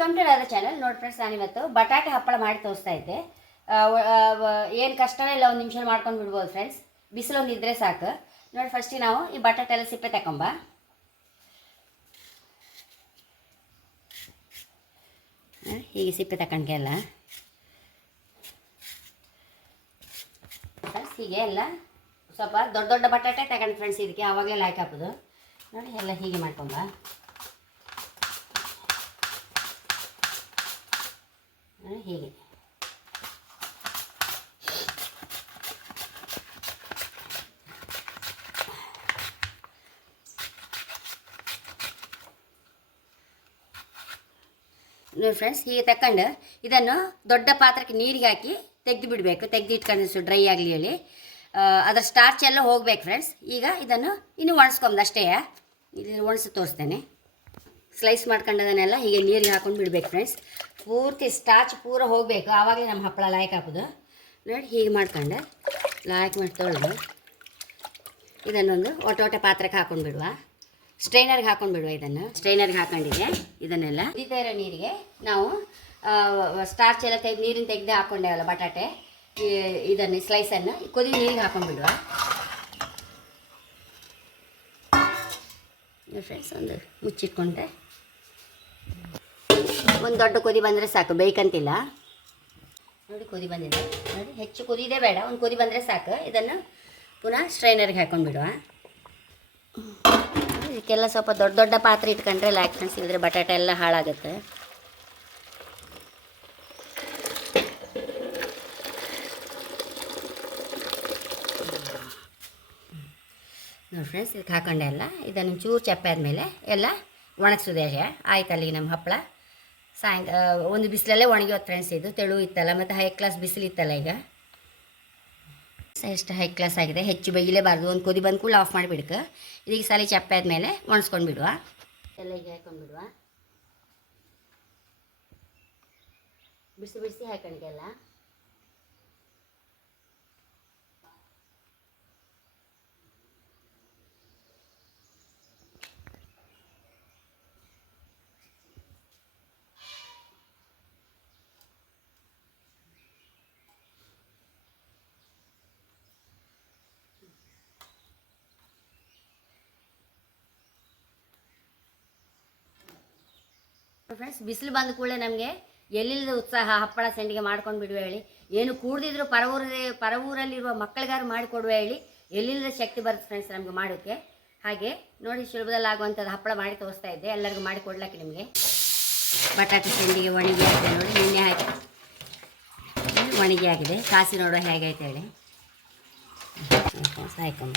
Welcome to Radha channel. ನೋಡಿ friends, ನಾನಿವತ್ತು ಬಟಾಟೆ ಹಪ್ಪಳ ಮಾಡಿ ತೋರಿಸ್ತಾ ಇದ್ದೆ. ಏನು ಕಷ್ಟನೇ ಇಲ್ಲ, ಒಂದು ನಿಮಿಷ ಮಾಡ್ಕೊಂಡು ಬಿಡ್ಬೋದು ಫ್ರೆಂಡ್ಸ್. ಬಿಸಿಲೊಂದು ಇದ್ದರೆ ಸಾಕು. ನೋಡಿ, ಫಸ್ಟಿಗೆ ನಾವು ಈ ಬಟಾಟೆ ಎಲ್ಲ ಸಿಪ್ಪೆ ತಗೊಂಬ. ಹೀಗೆ ಸಿಪ್ಪೆ ತಗೊಂಡ್ಗೆಲ್ಲ ಫ್ರೆಂಡ್ಸ್, ಹೀಗೆ ಎಲ್ಲ ಸ್ವಲ್ಪ ದೊಡ್ಡ ದೊಡ್ಡ ಬಟಾಟೆ ತಗೊಂಡು ಫ್ರೆಂಡ್ಸ್, ಇದಕ್ಕೆ ಆವಾಗಲೇ ಲಾಯ್ಕ್ ಹಾಕೋದು. ನೋಡಿ, ಎಲ್ಲ ಹೀಗೆ ಮಾಡ್ಕೊಂಬ. ಹೀಗೆ ನೋಡಿ ಫ್ರೆಂಡ್ಸ್, ಹೀಗೆ ತಕೊಂಡು ಇದನ್ನು ದೊಡ್ಡ ಪಾತ್ರಕ್ಕೆ ನೀರಿಗೆ ಹಾಕಿ ತೆಗೆದು ಬಿಡಬೇಕು. ತೆಗೆದು ಇಟ್ಕೊಂಡು ಡ್ರೈ ಆಗಲಿ ಹೇಳಿ, ಅದರ ಸ್ಟಾರ್ಚ್ ಎಲ್ಲ ಹೋಗ್ಬೇಕು ಫ್ರೆಂಡ್ಸ್. ಈಗ ಇದನ್ನು ಇನ್ನೂ ಒಣಸ್ಕೊಂಬದು ಅಷ್ಟೇ. ಇದನ್ನು ಒಣಸಿ ತೋರಿಸ್ತೇನೆ. ಸ್ಲೈಸ್ ಮಾಡ್ಕೊಂಡದನ್ನೆಲ್ಲ ಹೀಗೆ ನೀರಿಗೆ ಹಾಕೊಂಡು ಬಿಡಬೇಕು ಫ್ರೆಂಡ್ಸ್. ಪೂರ್ತಿ ಸ್ಟಾರ್ಚ್ ಪೂರ ಹೋಗಬೇಕು, ಆವಾಗಲೇ ನಮ್ಮ ಹಪ್ಪಳ ಲಾಯ್ಕ್ ಹಾಕೋದು. ನೋಡಿ, ಹೀಗೆ ಮಾಡ್ಕೊಂಡು ಲಾಯ್ಕ್ ಮಾಡಿ ತೊಳೆದು ಇದನ್ನೊಂದು ಒಟ್ಟೊಟ್ಟೆ ಪಾತ್ರಕ್ಕೆ ಹಾಕೊಂಡು ಬಿಡುವ. ಸ್ಟ್ರೈನರ್ಗೆ ಹಾಕೊಂಡು ಬಿಡುವ. ಇದನ್ನು ಸ್ಟ್ರೈನರ್ಗೆ ಹಾಕೊಂಡಿದ್ದೆ. ಇದನ್ನೆಲ್ಲ ಕುದೀತಾ ಇರೋ ನೀರಿಗೆ ನಾವು ಸ್ಟಾರ್ಚ್ ಎಲ್ಲ ನೀರಿನ ತೆಗೆದು ಹಾಕ್ಕೊಂಡೇವಲ್ಲ ಬಟಾಟೆ, ಇದನ್ನು ಸ್ಲೈಸನ್ನು ಕುದಿ ನೀರಿಗೆ ಹಾಕೊಂಡು ಬಿಡುವ. ಫ್ರೆಂಡ್ಸ್, ಒಂದು ಮುಚ್ಚಿಟ್ಕೊಂಡ್ರೆ ಒಂದು ದೊಡ್ಡ ಕುದಿ ಬಂದರೆ ಸಾಕು, ಬೇಕಂತಿಲ್ಲ. ನೋಡಿ, ಕುದಿ ಬಂದಿದೆ. ನೋಡಿ, ಹೆಚ್ಚು ಕುದಿದೇ ಬೇಡ, ಒಂದು ಕುದಿ ಬಂದರೆ ಸಾಕು. ಇದನ್ನು ಪುನಃ ಸ್ಟ್ರೈನರ್ಗೆ ಹಾಕೊಂಡು ಬಿಡುವ. ಇದಕ್ಕೆಲ್ಲ ಸ್ವಲ್ಪ ದೊಡ್ಡ ದೊಡ್ಡ ಪಾತ್ರೆ ಇಟ್ಕೊಂಡ್ರೆ ಲಾಯ್ಕ್ ಫ್ರೆಂಡ್ಸ್, ಇಲ್ಲದ್ರೆ ಬಟಾಟೆ ಎಲ್ಲ ಹಾಳಾಗುತ್ತೆ. ನೋಡಿ ಫ್ರೆಂಡ್ಸ್, ಇದಕ್ಕೆ ಹಾಕೊಂಡೆ ಎಲ್ಲ. ಇದನ್ನು ಚೂರು ಚಪ್ಪೆ ಆದಮೇಲೆ ಎಲ್ಲ ಒಣಗಿಸೋದೇ ಆಯ್ತು. ಅಲ್ಲಿಗೆ ನಮ್ಮ ಹಪ್ಪಳ ಒಂದು ಬಿಸಿಲಲ್ಲೇ ಒಣಗಿವತ್ತು ಫ್ರೆಂಡ್ಸ್. ಇದು ತೆಳು ಇತ್ತಲ್ಲ, ಮತ್ತು ಹೈ ಕ್ಲಾಸ್ ಬಿಸಿಲು ಇತ್ತಲ್ಲ. ಈಗ ಎಷ್ಟು ಹೈ ಕ್ಲಾಸ್ ಆಗಿದೆ, ಹೆಚ್ಚು ಬೇಯಲೇಬಾರ್ದು. ಒಂದು ಕುದಿ ಬಂದು ಕೂಡ ಆಫ್ ಮಾಡಿಬಿಡ್ಕ. ಇದೀಗ ಸಲ ಚಪ್ಪೆ ಆದಮೇಲೆ ಒಣಸ್ಕೊಂಡು ಬಿಡುವ. ಎಲ್ಲ ಈಗ ಹಾಕೊಂಡು ಬಿಡುವ. ಬಿಸಿ ಬಿಸಿ ಹಾಕೊಂಡಿಗೆಲ್ಲ ಫ್ರೆಂಡ್ಸ್. ಬಿಸಿಲು ಬಂದ ಕೂಡಲೇ ನಮಗೆ ಎಲ್ಲಿಲ್ಲದ ಉತ್ಸಾಹ, ಹಪ್ಪಳ ಸಂಡಿಗೆ ಮಾಡ್ಕೊಂಡು ಬಿಡುವ ಹೇಳಿ. ಏನು ಕೂಡದಿದ್ರು ಪರವೂರಲ್ಲಿರುವ ಮಕ್ಕಳಿಗಾರು ಮಾಡಿಕೊಡುವ ಹೇಳಿ, ಎಲ್ಲಿಲ್ಲದ ಶಕ್ತಿ ಬರುತ್ತೆ ಫ್ರೆಂಡ್ಸ್ ನಮಗೆ ಮಾಡೋಕ್ಕೆ. ಹಾಗೆ ನೋಡಿ, ಸುಲಭದಲ್ಲಿ ಆಗುವಂಥದ್ದು ಹಪ್ಪಳ ಮಾಡಿ ತೋರಿಸ್ತಾ ಇದ್ದೆ ಎಲ್ಲರಿಗೂ ಮಾಡಿ ಕೊಡ್ಲಿಕ್ಕೆ ನಿಮಗೆ. ಬಟಾಟೆ ಸಂಡಿಗೆ ಒಣಗಿ ಆಗಿದೆ ನೋಡಿ, ನಿನ್ನೆ ಹಾಕಿ ಒಣಗಿ ಆಗಿದೆ. ಕಾಸಿ ನೋಡುವ ಹೇಗೈತೆ ಹೇಳಿ. ಹಾಕೊಂಡ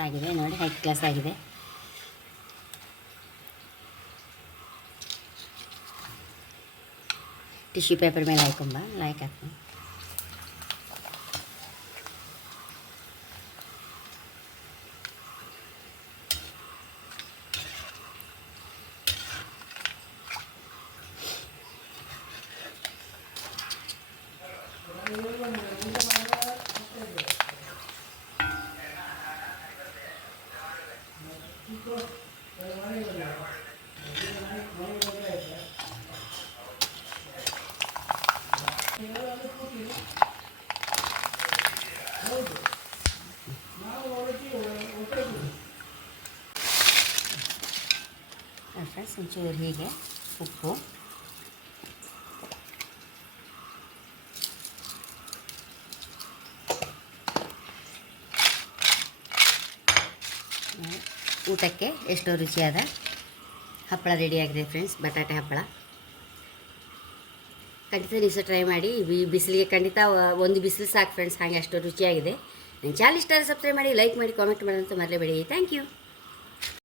ಆಗಿದೆ ನೋಡಿ, ಹೈ ಕ್ಲಾಸ್ ಆಗಿದೆ. ಟಿಶ್ಯೂ ಪೇಪರ್ ಮೇಲೆ ಹಾಕೊಂಬ, ಲಾಯ್ಕ್ ಹಾಕೊಂಡು ಫ್ರೆಂಡ್ಸ್. ಒಂಚೂರು ಹೀಗೆ ಉಪ್ಪು, ಊಟಕ್ಕೆ ಎಷ್ಟೋ ರುಚಿಯಾದ ಹಪ್ಪಳ ರೆಡಿಯಾಗಿದೆ ಫ್ರೆಂಡ್ಸ್. ಬಟಾಟೆ ಹಪ್ಪಳ ಖಂಡಿತ ನೀವು ಸಹ ಟ್ರೈ ಮಾಡಿ. ಬಿಸಿಲಿಗೆ ಖಂಡಿತ ಒಂದು ಬಿಸಿಲು ಸಾಕು ಫ್ರೆಂಡ್ಸ್, ಹಾಗೆ ಅಷ್ಟು ರುಚಿಯಾಗಿದೆ. ನನ್ನ ಚಾನಲ್ ಇಷ್ಟ ಆದರೆ ಸಬ್ಸ್ಕ್ರೈಬ್ ಮಾಡಿ, ಲೈಕ್ ಮಾಡಿ, ಕಾಮೆಂಟ್ ಮಾಡೋದಂತ ಮರಲೇಬೇಡಿ. Thank you.